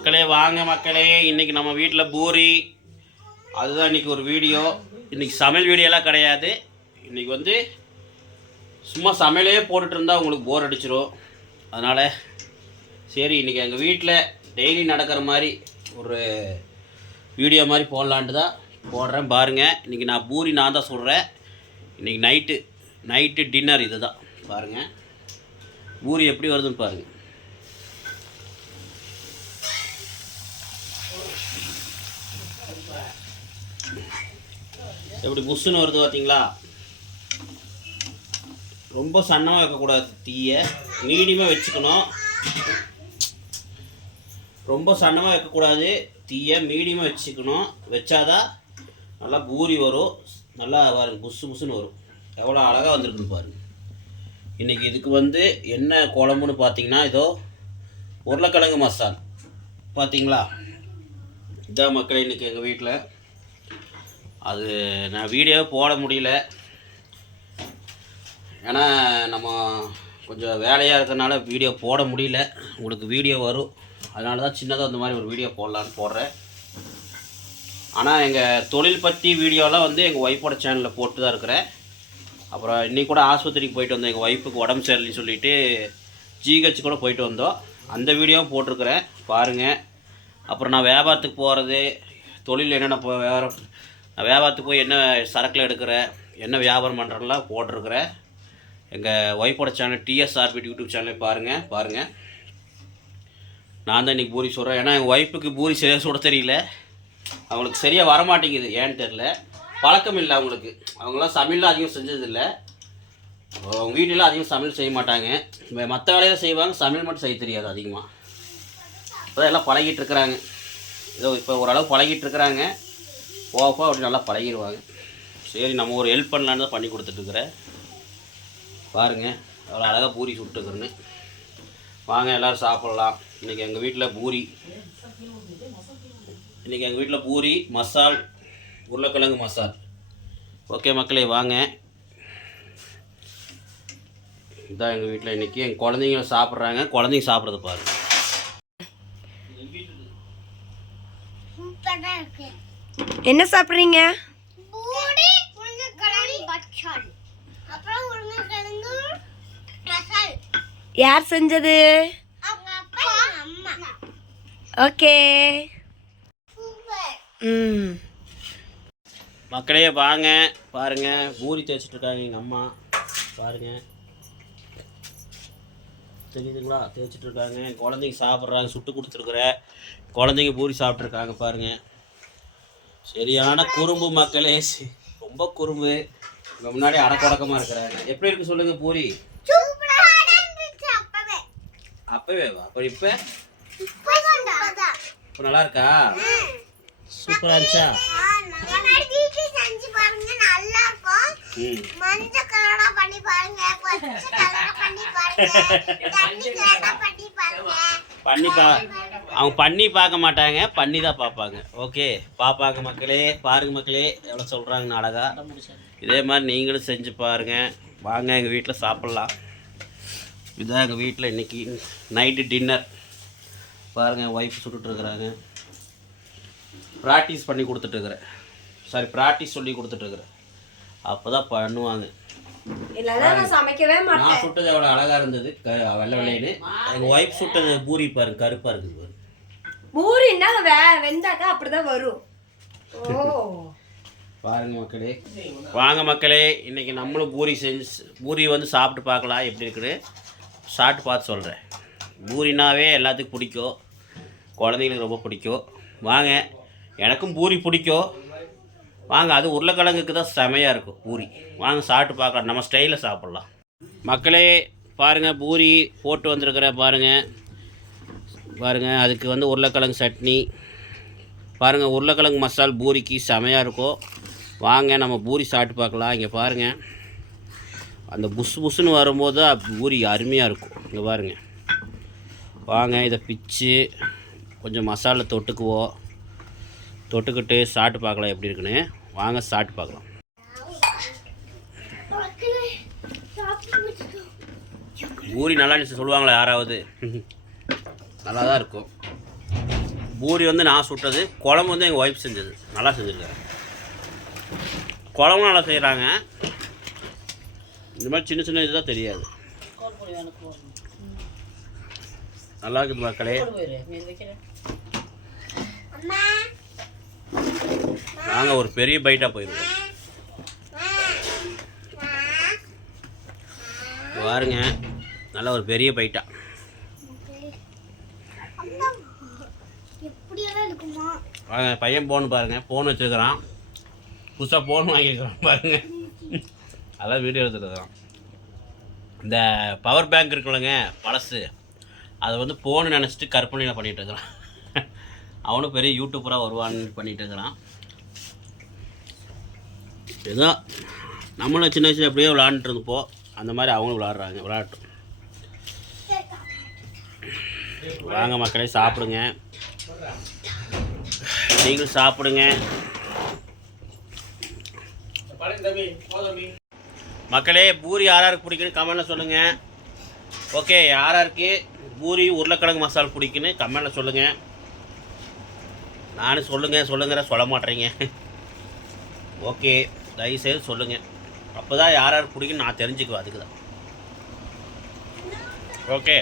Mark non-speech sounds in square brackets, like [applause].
மக்களே வாங்க மக்களே. இன்றைக்கி நம்ம வீட்டில் பூரி. அதுதான் இன்னைக்கு ஒரு வீடியோ. இன்றைக்கி சமையல் வீடியோலாம் கிடையாது. இன்னைக்கு வந்து சும்மா சமையலே போட்டுட்டு இருந்தால் உங்களுக்கு போர் அடிச்சிடும் அதனால் சரி இன்னைக்கு எங்கள் வீட்டில் டெய்லி நடக்கிற மாதிரி ஒரு வீடியோ மாதிரி போடலான்ட்டு தான் போடுறேன். பாருங்கள் இன்றைக்கி நான் பூரி நான் தான் சொல்கிறேன் இன்றைக்கி நைட்டு நைட்டு டின்னர் இது தான் பாருங்கள் பூரி எப்படி வருதுன்னு பாருங்கள் எப்படி புஷ்ஷுன்னு வருது பார்த்தீங்களா ரொம்ப சன்னமாக வைக்கக்கூடாது தீயை. மீடியமாக வச்சுக்கணும். ரொம்ப சன்னமாக வைக்கக்கூடாது தீயை. மீடியமாக வச்சுக்கணும். வச்சாதான் நல்லா பூரி வரும். நல்லா பாருங்க புசு புசுன்னு வரும். எவ்வளோ அழகாக வந்திருக்குன்னு பாருங்க. இன்றைக்கி இதுக்கு வந்து என்ன குழம்புன்னு பார்த்தீங்கன்னா இதோ உருளைக்கிழங்கு மசால். பார்த்தீங்களா இதான் மக்கள் இன்றைக்கி எங்கள் வீட்டில் அது நான் வீடியோ போட முடியல. ஏன்னா நம்ம கொஞ்சம் வேலையாக இருக்கிறனால வீடியோ போட முடியல. உங்களுக்கு வீடியோ வரும். அதனால தான் சின்னதாக இந்த மாதிரி ஒரு வீடியோ போடலான்னு போடுறேன். ஆனால் எங்கள் தொழில் பற்றி வீடியோலாம் வந்து எங்கள் ஒய்ஃபோட சேனலில் போட்டு தான் இருக்கிறேன். அப்புறம் இன்றைக்கி கூட ஆஸ்பத்திரிக்கு போயிட்டு வந்தோம் எங்கள் ஒய்ஃபுக்கு உடம்பு சரியில்லைன்னு சொல்லிட்டு ஜிஹெச் கூட போயிட்டு வந்தோம். அந்த வீடியோவும் போட்டிருக்கிறேன். பாருங்கள் அப்புறம் நான் வியாபாரத்துக்கு போகிறது தொழில் என்னென்ன வேறு வியாபாரம் வியாபாரத்துக்கு போய் என்ன சரக்கில் எடுக்கிற என்ன வியாபாரம் பண்ணுறேன்லாம் போட்டிருக்கிறேன் எங்கள் ஒய்ஃபோட சேனல் டிஎஸ்ஆர்பி யூடியூப் சேனலை பாருங்கள் பாருங்கள் நான் தான் இன்றைக்கி பூரி சொல்கிறேன் ஏன்னா எங்கள் ஒய்ஃபுக்கு பூரி சரியாக சுட தெரியல. அவங்களுக்கு சரியாக வரமாட்டேங்குது ஏன்னு தெரில பழக்கம் இல்லை அவங்களுக்கு. அவங்களாம் சமையல்லாம் அதிகம் செஞ்சதில்லை. அவங்க வீட்டிலாம் அதிகம் சமையல் செய்ய மாட்டாங்க. மற்ற வேலையில் செய்வாங்க சமையல் மட்டும் செய்ய தெரியாது அதிகமாக இப்போ எல்லாம் பழகிட்டு இருக்கிறாங்க. ஏதோ இப்போ ஓரளவு பழகிட்டு இருக்கிறாங்க. போக போக அப்படி நல்லா பழகிடுவாங்க. சரி நம்ம ஒரு ஹெல்ப் பண்ணலான்னு தான் பண்ணி கொடுத்துட்ருக்குறேன் பாருங்கள் அவ்வளோ அழகாக பூரி சுட்டுக்கிறேன்னு வாங்க எல்லோரும் சாப்பிட்லாம். இன்றைக்கி எங்கள் வீட்டில் பூரி. இன்றைக்கி எங்கள் வீட்டில் பூரி மசால் உருளைக்கிழங்கு மசால். ஓகே மக்களே வாங்க. இதுதான் எங்கள் வீட்டில் இன்றைக்கி எங்கள் குழந்தைங்கள சாப்பிட்றாங்க. குழந்தைங்க சாப்பிட்றது பாருங்கள் என்ன சாப்பிட்றீங்க? யார் செஞ்சது? அவங்க அப்பா அம்மா. ஓகே. சூப்பர் ம். மக்களே வாங்க. பாருங்கள் பூரி தேய்ச்சிட்டு இருக்காங்க எங்கள் அம்மா. பாருங்கள் தெரியுதுங்களா? தேய்ச்சிட்டு இருக்காங்க. குழந்தைங்க சாப்பிட்றாங்க சுட்டு கொடுத்துருக்குறேன் குழந்தைங்க பூரி சாப்பிட்ருக்காங்க பாருங்கள் சரியான குறும்பு மக்களே. ரொம்ப குறும்பு. இங்கே முன்னாடி அடக்கொடக்கமாக இருக்கிறாங்க எப்படி இருக்கு சொல்லுங்கள் பூரி? அப்பவே. அப்புறம் இப்போ? இப்போ நல்லா இருக்கா? சூப்பராக இருந்துச்சா? பண்ணி பாருங்க [laughs] அவங்க பண்ணி பார்க்க மாட்டாங்க பண்ணி தான் பார்ப்பாங்க. ஓகே பார்ப்பாங்க மக்களே பாருங்க மக்களே எவ்வளோ சொல்கிறாங்க அழகா. இதே மாதிரி நீங்களும் செஞ்சு பாருங்க. வாங்க எங்கள் வீட்டில் சாப்பிட்லாம். இதுதான் எங்கள் வீட்டில் இன்னைக்கு நைட்டு டின்னர் பாருங்கள் என் ஒய்ஃப் சுட்டுட்ருக்குறாங்க ப்ராக்டிஸ் பண்ணி கொடுத்துட்ருக்குறேன் சாரி ப்ராக்டிஸ் சொல்லி கொடுத்துட்ருக்குறேன் அப்போ தான் பண்ணுவாங்க. நான் சமைக்கவே மாட்டேன். நான் சுட்டது எவ்வளோ அழகாக இருந்தது க வெள்ளை வெள்ளைன்னு எங்கள் ஒய்ஃப் சுட்டது பூரி பாருங்க கருப்பாக இருக்குது பாருங்க. பூரின்னா வே வெந்தாக்கா அப்படிதான் வரும். ஓ. பாருங்க மக்களே. வாங்க மக்களே இன்னைக்கு நம்மளும் பூரி செஞ்சு பூரி வந்து சாப்பிட்டு பார்க்கலாம் எப்படி இருக்குது சாப்பிட்டு பார்த்து சொல்கிறேன் பூரினாவே எல்லாத்துக்கும் பிடிக்கும். குழந்தைங்களுக்கு ரொம்ப பிடிக்கும். வாங்க எனக்கும் பூரி பிடிக்கும். வாங்க அது உருளைக்கிழங்குக்கு தான் செமையாக இருக்கும் பூரி. வாங்க சாப்பிட்டு பார்க்கலாம். நம்ம ஸ்டைலில் சாப்பிட்லாம். மக்களே பாருங்கள் பூரி போட்டு வந்திருக்கிறேன் பாருங்கள் பாருங்கள் அதுக்கு வந்து உருளைக்கிழங்கு சட்னி. பாருங்கள் உருளைக்கிழங்கு மசால் பூரிக்கு செமையாக இருக்கும். வாங்க நம்ம பூரி சாப்பிட்டு பார்க்கலாம். இங்கே பாருங்கள் அந்த புசு புசுன்னு வரும்போது பூரி அருமையாக இருக்கும். இங்கே பாருங்கள் வாங்க இதை பிச்சு கொஞ்சம் மசாலா தொட்டுக்குவோம். தொட்டுக்கிட்டு சாப்பிட்டு பார்க்கலாம் எப்படி இருக்குன்னு. வாங்க சாப்பிட்டு பார்க்கலாம். பூரி நல்லா சொல்லுவாங்களா யாராவது. நல்லா தான் இருக்கும். பூரி வந்து நான் சுட்டது குழம்பு வந்து எங்கள் ஒய்ஃப் செஞ்சது. நல்லா செஞ்சுருக்காரு குழம்பு நல்லா செய்கிறாங்க இந்த மாதிரி சின்ன சின்ன இதுதான் தெரியாது. நல்லா இருக்குது மக்களே. நாங்கள் ஒரு பெரிய பைட்டாக போயிருக்கோம். பாருங்க. நல்ல ஒரு பெரிய பைட்டா அம்மா எப்படியெல்லாம் இருக்குமா வாங்க பையன் ஃபோன் பாருங்க ஃபோன் வச்சுருக்கிறான். புதுசாக ஃபோன் வாங்கியிருக்கிறான் பாருங்க. அதான் வீடியோ எடுத்துருக்கிறான் இந்த பவர் பேங்க் இருக்குல்லங்க பழசு. அதை வந்து ஃபோனு நினச்சிட்டு கற்பனையில் பண்ணிகிட்டு இருக்கிறான். அவனும் பெரிய யூடியூப்பராக வருவான்னு பண்ணிகிட்டு இருக்கிறான். ஏதோ நம்மளும் சின்ன வயசுல எப்படியோ விளாண்டுட்டு இருந்தப்போ அந்த மாதிரி அவங்களும் விளாட்றாங்க விளாட்டும் வாங்க மக்களே சாப்பிடுங்க. நீங்களும் சாப்பிடுங்க. மக்களே பூரி யார் யாருக்கு பிடிக்குன்னு கமெண்ட்டில் சொல்லுங்கள் ஓகே யார் யாருக்கு பூரி உருளைக்கிழங்கு மசாலா பிடிக்குன்னு கமெண்ட்டில் சொல்லுங்கள் நானும் சொல்லுங்கள் சொல்லுங்கிற சொல்ல மாட்டேறீங்க. ஓகே தயவுசெய்து சொல்லுங்கள் அப்போ தான் யார் யாருக்கு பிடிக்குன்னு நான் தெரிஞ்சுக்குவேன் அதுக்கு தான் ஓகே.